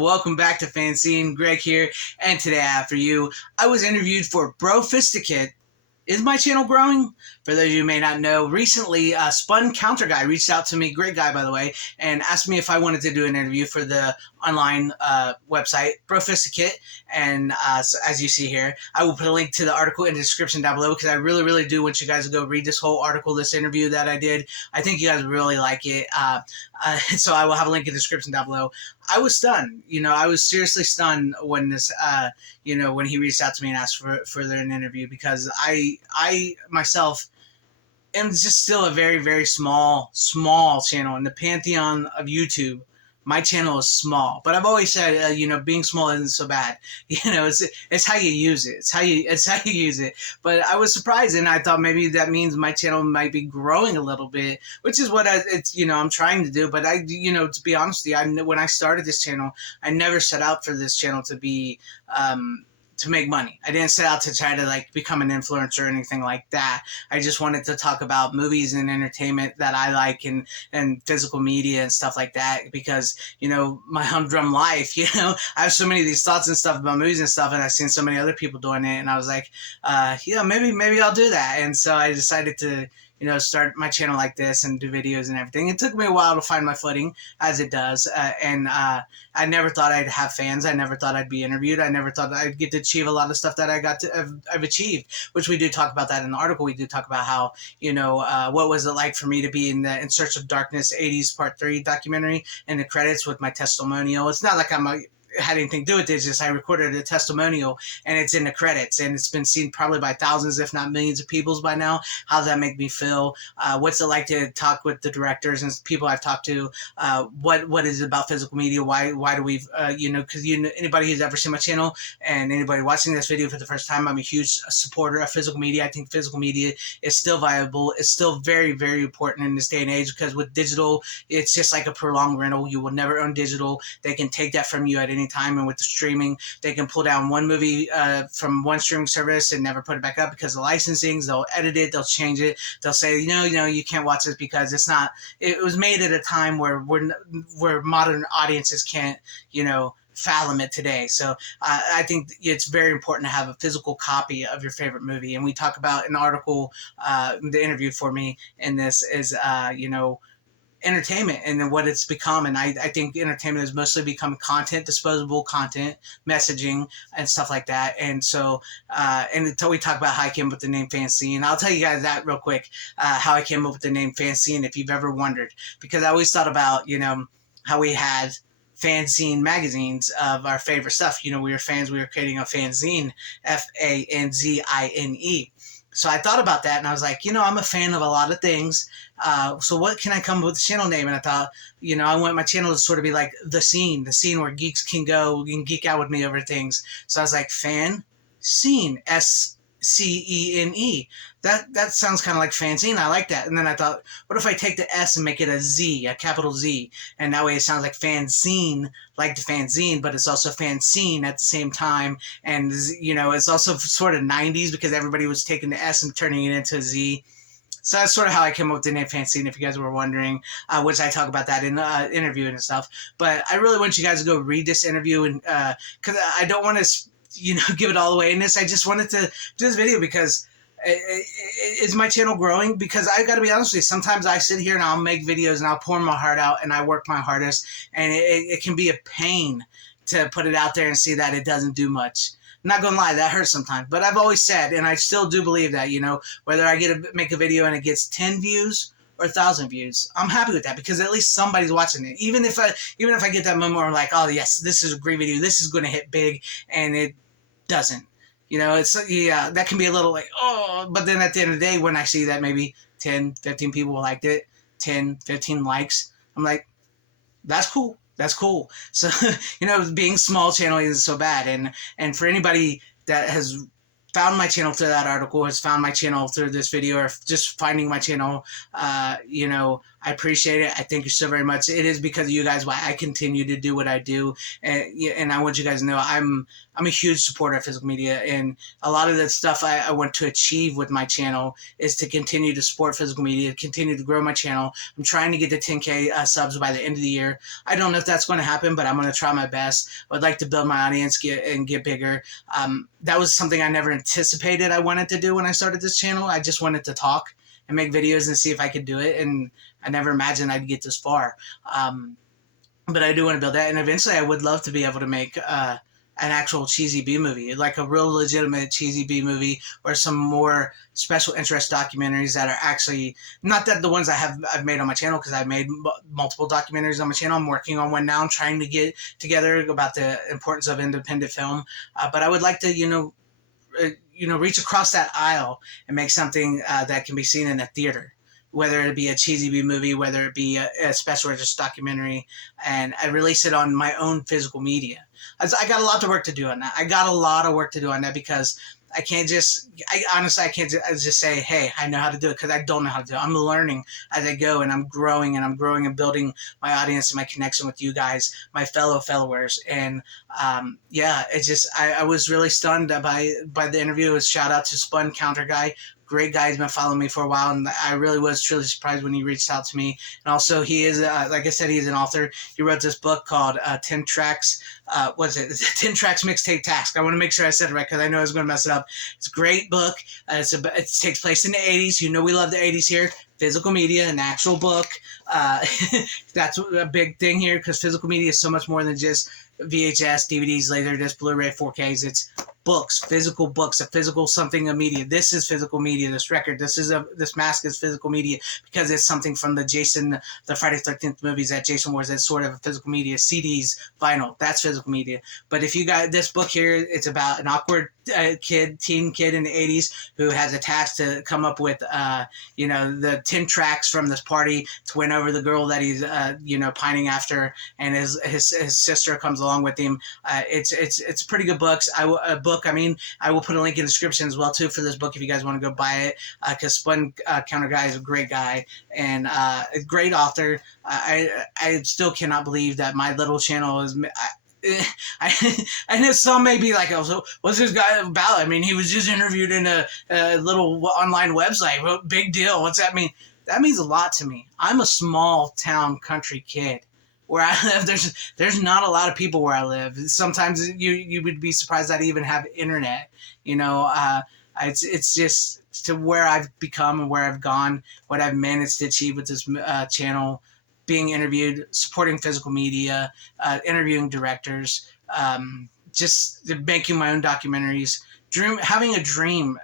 welcome back to FanZcene. Greg here, and today after you, I was interviewed for Brophisticate. Is my channel growing? For those of you who may not know, recently Spun Counter Guy reached out to me, great guy by the way, and asked me if I wanted to do an interview for the online website, Brophisticate. And so as you see here, I will put a link to the article in the description down below because I really do want you guys to go read this whole article, this interview that I did. I think you guys really like it. So I will have a link in the description down below. I was stunned. I was seriously stunned when this, when he reached out to me and asked for an interview, because I myself am just still a very small channel in the pantheon of YouTube. My channel is small, but I've always said, being small isn't so bad. It's how you use it. It's how you use it. But I was surprised, and I thought maybe that means my channel might be growing a little bit, which is what I'm trying to do. But to be honest with you, when I started this channel, I never set out for this channel to be, to make money. I didn't set out to try to become an influencer or anything like that. I just wanted to talk about movies and entertainment that I like, and physical media and stuff like that, because, my humdrum life, I have so many of these thoughts and stuff about movies and stuff, and I've seen so many other people doing it, and I was like, maybe I'll do that. And so I decided to, start my channel like this and do videos and everything. It took me a while to find my footing, as it does, and I never thought I'd have fans. I never thought I'd be interviewed. I never thought I'd get to achieve a lot of stuff that I've achieved, which we do talk about that in the article. We do talk about how, what was it like for me to be in the In Search of Darkness 80s Part 3 documentary in the credits with my testimonial. It's not like had anything to do with it. It's just I recorded a testimonial and it's in the credits, and it's been seen probably by thousands, if not millions of people by now. How does that make me feel? What's it like to talk with the directors and people I've talked to? What is it about physical media? Why do we, because anybody who's ever seen my channel and anybody watching this video for the first time, I'm a huge supporter of physical media. I think physical media is still viable. It's still very important in this day and age, because with digital, it's just like a prolonged rental. You will never own digital. They can take that from you at any time, and with the streaming, they can pull down one movie from one streaming service and never put it back up because of licensing. They'll edit it, they'll change it, they'll say, you can't watch this because it was made at a time where modern audiences can't, fathom it today. So I think it's very important to have a physical copy of your favorite movie. And we talk about an article, the interview for me in this is, entertainment and what it's become. And I think entertainment has mostly become content, disposable content, messaging, and stuff like that. And so, and until we talk about how I came up with the name FanZcene, I'll tell you guys that real quick, how I came up with the name FanZcene, if you've ever wondered, because I always thought about, how we had FanZcene magazines of our favorite stuff. We were fans, we were creating a FanZine, FanZine. So I thought about that, and I was like, I'm a fan of a lot of things. So what can I come up with a channel name? And I thought, I want my channel to sort of be like the scene where geeks can go and geek out with me over things. So I was like, FanZcene, SCENE. That sounds kind of like FanZine. I like that. And then I thought, what if I take the S and make it a Z, a capital Z? And that way it sounds like FanZine, like the FanZine, but it's also FanZcene at the same time. And, it's also sort of 90s because everybody was taking the S and turning it into a Z. So that's sort of how I came up with the name FanZcene, if you guys were wondering, which I talk about that in the interview and stuff. But I really want you guys to go read this interview, and because I don't want to, give it all away in this. I just wanted to do this video because is my channel growing? Because I got to be honest with you, sometimes I sit here and I'll make videos and I'll pour my heart out and I work my hardest, and it can be a pain to put it out there and see that it doesn't do much. I'm not gonna lie, that hurts sometimes. But I've always said, and I still do believe that, whether I make a video and it gets 10 views or 1,000 views, I'm happy with that, because at least somebody's watching it. Even if I get that moment where I'm like, oh yes, this is a great video, this is going to hit big, and it doesn't. That can be a little like, oh, but then at the end of the day, when I see that maybe 10, 15 people liked it, 10, 15 likes, I'm like, that's cool. That's cool. So, being small channel isn't so bad. And for anybody that has found my channel through that article, has found my channel through this video, or just finding my channel, I appreciate it. I thank you so very much. It is because of you guys why I continue to do what I do, and and I want you guys to know I'm a huge supporter of physical media, and a lot of the stuff I want to achieve with my channel is to continue to support physical media, continue to grow my channel. I'm trying to get to 10K subs by the end of the year. I don't know if that's going to happen, but I'm going to try my best. I'd like to build my audience, get bigger. That was something I never anticipated I wanted to do when I started this channel. I just wanted to talk and make videos and see if I could do it, and I never imagined I'd get this far. But I do want to build that, and eventually I would love to be able to make an actual cheesy B movie, like a real legitimate cheesy B movie, or some more special interest documentaries that are actually not that the ones I've made on my channel, because I've made multiple documentaries on my channel. I'm working on one now. I'm trying to get together about the importance of independent film, but I would like to reach across that aisle and make something that can be seen in a theater, whether it be a cheesy B movie, whether it be a special interest documentary, and I release it on my own physical media. I got a lot of work to do on that. I got a lot of work to do on that, because I can't just, I can't just say, hey, I know how to do it, because I don't know how to do it. I'm learning as I go, and I'm growing and building my audience and my connection with you guys, my fellow followers. And yeah, it's just, I was really stunned by the interview. Shout out to Spun Counter Guy. Great guy. He's been following me for a while, and I really was truly surprised when he reached out to me. And also, he is, like I said, he is an author. He wrote this book called 10 Tracks. What's it? 10 Tracks Mixtape Task. I want to make sure I said it right, because I know I was going to mess it up. It's a great book. It takes place in the 80s. You know we love the 80s here. Physical media, an actual book. That's a big thing here, because physical media is so much more than just VHS, DVDs, Laserdisc, Blu-ray, 4Ks. It's books, physical books, a physical something of media. This is physical media. This record, this mask is physical media, because it's something from the Friday the 13th movies that Jason wore. That's sort of a physical media. CDs, vinyl, that's physical media. But if you got this book here, it's about an awkward teen kid in the 80s who has a task to come up with, the 10 tracks from this party to win over the girl that he's, pining after, and his sister comes along with him. It's pretty good book. I will put a link in the description as well too for this book if you guys want to go buy it, because Spun Counter Guy is a great guy and a great author. I still cannot believe that my little channel is. I know some may be like, oh, so what's this guy about? I mean, he was just interviewed in a little online website. Well, big deal. What's that mean? That means a lot to me. I'm a small town country kid. Where I live, there's not a lot of people where I live. Sometimes you would be surprised I'd even have internet. It's just to where I've become and where I've gone, what I've managed to achieve with this channel, being interviewed, supporting physical media, interviewing directors, just making my own documentaries. Having a dream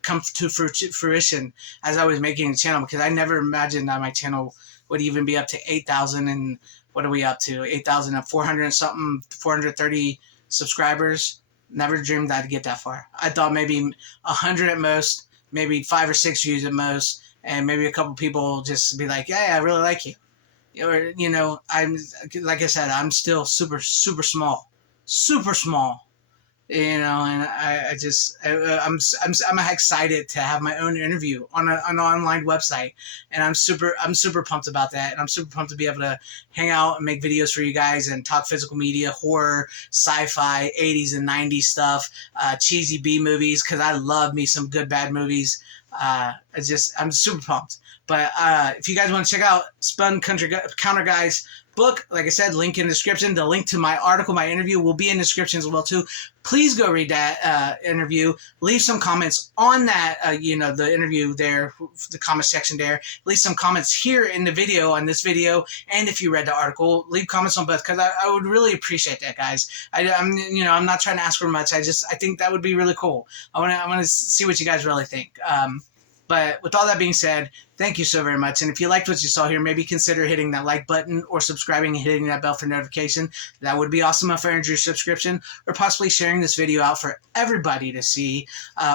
come to fruition as I was making the channel, because I never imagined that my channel would even be up to 8,000 and what are we up to? 8,400 and something, 430 subscribers. Never dreamed I'd get that far. I thought maybe 100 at most, maybe 5 or 6 views at most, and maybe a couple people just be like, "Hey, I really like you." Or I'm like I said, I'm still super small, super small. And I'm excited to have my own interview on an online website, and I'm super pumped about that, and I'm super pumped to be able to hang out and make videos for you guys and talk physical media, horror, sci-fi, 80s and 90s stuff, cheesy B movies, because I love me some good bad movies. I'm super pumped. But if you guys want to check out Spun Counter Guy's book, like I said, link in the description. The link to my article, my interview, will be in the description as well too. Please go read that interview. Leave some comments on that, the interview there, the comment section there. Leave some comments here in the video, on this video, and if you read the article, leave comments on both, because I would really appreciate that, guys. I'm not trying to ask for much. I think that would be really cool. I want to see what you guys really think. But with all that being said, thank you so very much. And if you liked what you saw here, maybe consider hitting that like button or subscribing and hitting that bell for notification. That would be awesome if I earned your subscription, or possibly sharing this video out for everybody to see,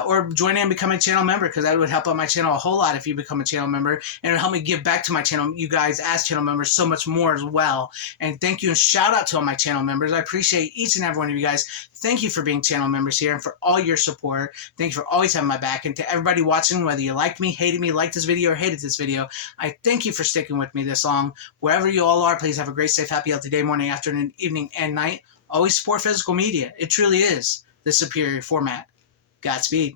or join in and become a channel member, because that would help out my channel a whole lot if you become a channel member, and it'll help me give back to my channel, you guys as channel members, so much more as well. And thank you and shout out to all my channel members. I appreciate each and every one of you guys. Thank you for being channel members here and for all your support. Thank you for always having my back. And to everybody watching, whether you liked me, hated me, liked this video, or hated enjoyed this video. I thank you for sticking with me this long. Wherever you all are, please have a great, safe, happy, healthy day, morning, afternoon, evening, and night. Always support physical media. It truly is the superior format. Godspeed.